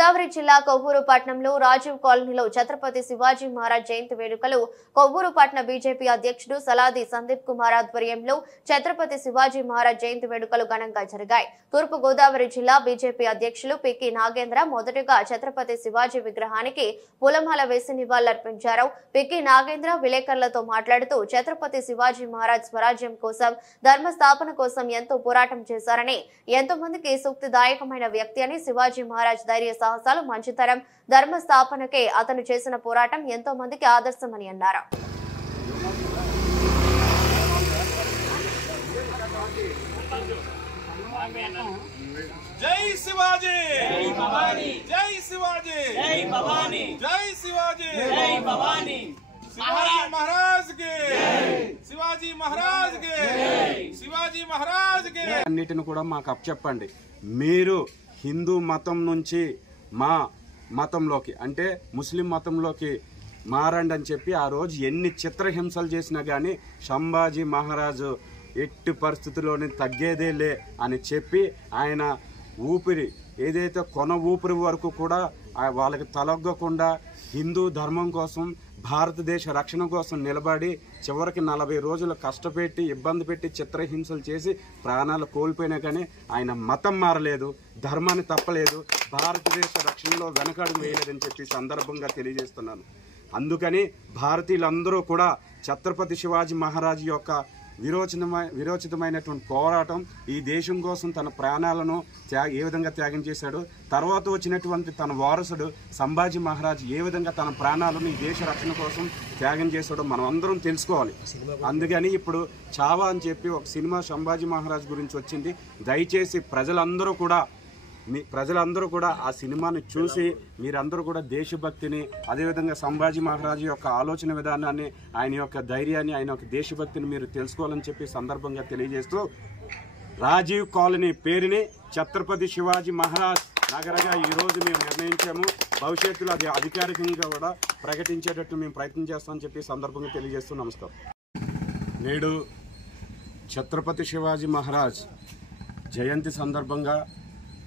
గోదావరి జిల్లా కొవ్వూరు పట్టణంలో రాజీవ్ కాలనీలో ఛత్రపతి శివాజీ మహారాజ్ జయంతి వేడుకలు కొవ్వూరు పట్టణ బీజేపీ అధ్యక్షుడు సలాది సందీప్ కుమార్ ఆధ్వర్యంలో ఛత్రపతి శివాజీ మహారాజ్ జయంతి వేడుకలు ఘనంగా జరిగాయి. తూర్పు గోదావరి జిల్లా బీజేపీ అధ్యక్షులు పికి నాగేంద్ర మొదటగా ఛత్రపతి శివాజీ విగ్రహానికి పూలమాల వేసి నివాళులర్పించారు. పికి నాగేంద్ర విలేకరులతో మాట్లాడుతూ ఛత్రపతి శివాజీ మహారాజ్ స్వరాజ్యం కోసం, ధర్మ స్థాపన కోసం ఎంతో పోరాటం చేశారని, ఎంతో మందికి సూక్తిదాయకమైన వ్యక్తి అని, శివాజీ మహారాజ్ ధైర్య సాహసాలు, మంచితనం, ధర్మ స్థాపనకే అతను చేసిన పోరాటం ఎంతో మందికి ఆదర్శమని అన్నారు. జై శివాజీ, జై భవానీ, జై శివాజీ, జై భవానీ, జై శివాజీ, జై భవానీ, శివాజీ మహారాజ్ కి, శివాజీ మహారాజ్ కి, శివాజీ మహారాజ్ కి. అన్నిటిని కూడా మాకు అప్పచెప్పండి. మీరు హిందూ మతం నుంచి మా మతంలోకి అంటే ముస్లిం మతంలోకి మారండి అని చెప్పి ఆ రోజు ఎన్ని చిత్రహింసలు చేసినా కానీ సంభాజీ మహారాజు ఎట్టి పరిస్థితుల్లోనే తగ్గేదేలే అని చెప్పి ఆయన ఊపిరి ఏదైతే కొన ఊపిరి వరకు కూడా వాళ్ళకి తలొగ్గకుండా హిందూ ధర్మం కోసం, భారతదేశ రక్షణ కోసం నిలబడి చివరికి 40 రోజులు కష్టపెట్టి ఇబ్బంది పెట్టి చిత్రహింసలు చేసి ప్రాణాలు కోల్పోయినా కానీ ఆయన మతం మారలేదు, ధర్మాన్ని తప్పలేదు, భారతదేశ రక్షణలో వెనకడుగు వేయలేదని చెప్పి సందర్భంగా తెలియజేస్తున్నాను. అందుకని భారతీయులందరూ కూడా ఛత్రపతి శివాజీ మహారాజ్ యొక్క విరోచితమైనటువంటి పోరాటం, ఈ దేశం కోసం తన ప్రాణాలను ఏ విధంగా త్యాగం చేశాడు, తర్వాత వచ్చినటువంటి తన వారసుడు సంభాజీ మహారాజ్ ఏ విధంగా తన ప్రాణాలను ఈ దేశ రక్షణ కోసం త్యాగం చేశాడో మనం అందరం తెలుసుకోవాలి. అందుకని ఇప్పుడు చావా అని చెప్పి ఒక సినిమా సంభాజీ మహారాజ్ గురించి వచ్చింది. దయచేసి ప్రజలందరూ కూడా ఆ సినిమాని చూసి మీరందరూ కూడా దేశభక్తిని, అదేవిధంగా సంభాజీ మహారాజు యొక్క ఆలోచన విధానాన్ని, ఆయన యొక్క ధైర్యాన్ని, ఆయన యొక్క దేశభక్తిని మీరు తెలుసుకోవాలని చెప్పి సందర్భంగా తెలియజేస్తూ రాజీవ్ కాలనీ పేరుని ఛత్రపతి శివాజీ మహారాజ్ నగరగా ఈరోజు మేము నిర్ణయించాము. భవిష్యత్తులో అది అధికారికంగా కూడా ప్రకటించేటట్టు మేము ప్రయత్నం చేస్తామని చెప్పి సందర్భంగా తెలియజేస్తూ నమస్కారం. నేడు ఛత్రపతి శివాజీ మహారాజ్ జయంతి సందర్భంగా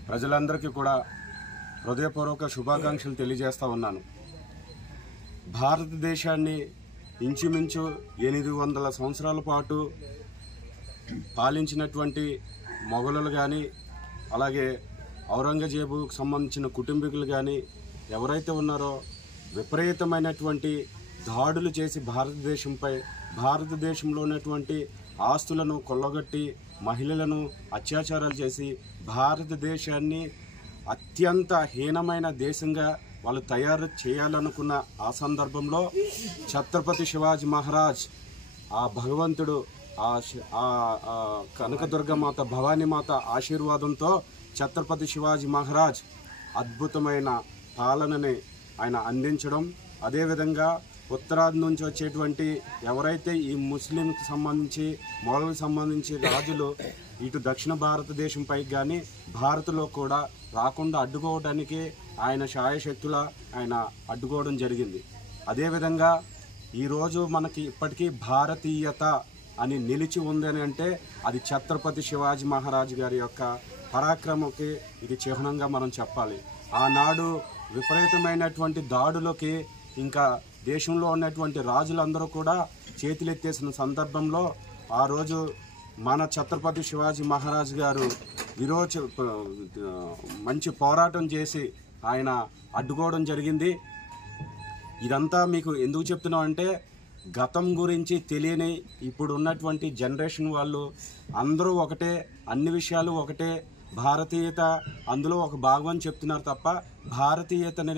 ప్రజలందరికీ కూడా హృదయపూర్వక శుభాకాంక్షలు తెలియజేస్తూ ఉన్నాను. భారతదేశాన్ని ఇంచుమించు 800 సంవత్సరాల పాటు పాలించినటువంటి మొఘలులు కానీ, అలాగే ఔరంగజేబుకు సంబంధించిన కుటుంబీకులు కానీ ఎవరైతే ఉన్నారో విపరీతమైనటువంటి దాడులు చేసి భారతదేశంలో ఉన్నటువంటి ఆస్తులను కొల్లగొట్టి, మహిళలను అత్యాచారాలు చేసి భారతదేశాన్ని అత్యంత హీనమైన దేశంగా వాళ్ళు తయారు చేయాలనుకున్న ఆ సందర్భంలో ఛత్రపతి శివాజీ మహారాజ్ ఆ భగవంతుడు ఆ కనకదుర్గమాత, భవానీమాత ఆశీర్వాదంతో ఛత్రపతి శివాజీ మహారాజ్ అద్భుతమైన పాలనని ఆయన అందించడం, అదేవిధంగా ఉత్తరాది నుంచి వచ్చేటువంటి ఎవరైతే ఈ ముస్లింకి సంబంధించి, మొఘలుకి సంబంధించి రాజులు ఇటు దక్షిణ భారతదేశం పైకి కానీ భారత్లో కూడా రాకుండా అడ్డుకోవడానికి ఆయన శాయశక్తుల ఆయన అడ్డుకోవడం జరిగింది. అదేవిధంగా ఈరోజు మనకి ఇప్పటికీ భారతీయత అని నిలిచి ఉందని అంటే అది ఛత్రపతి శివాజీ మహారాజ్ గారి యొక్క పరాక్రమకి ఇది చిహ్నంగా మనం చెప్పాలి. ఆనాడు విపరీతమైనటువంటి దాడులకి ఇంకా దేశంలో ఉన్నటువంటి రాజులందరూ కూడా చేతులెత్తేసిన సందర్భంలో ఆ రోజు మన ఛత్రపతి శివాజీ మహారాజ్ గారు మంచి పోరాటం చేసి ఆయన అడ్డుకోవడం జరిగింది. ఇదంతా మీకు ఎందుకు చెప్తున్నాం అంటే గతం గురించి తెలియని ఇప్పుడు ఉన్నటువంటి జనరేషన్ వాళ్ళు అందరూ ఒకటే, అన్ని విషయాలు ఒకటే, భారతీయత అందులో ఒక భాగం అని చెప్తున్నారు తప్ప భారతీయతని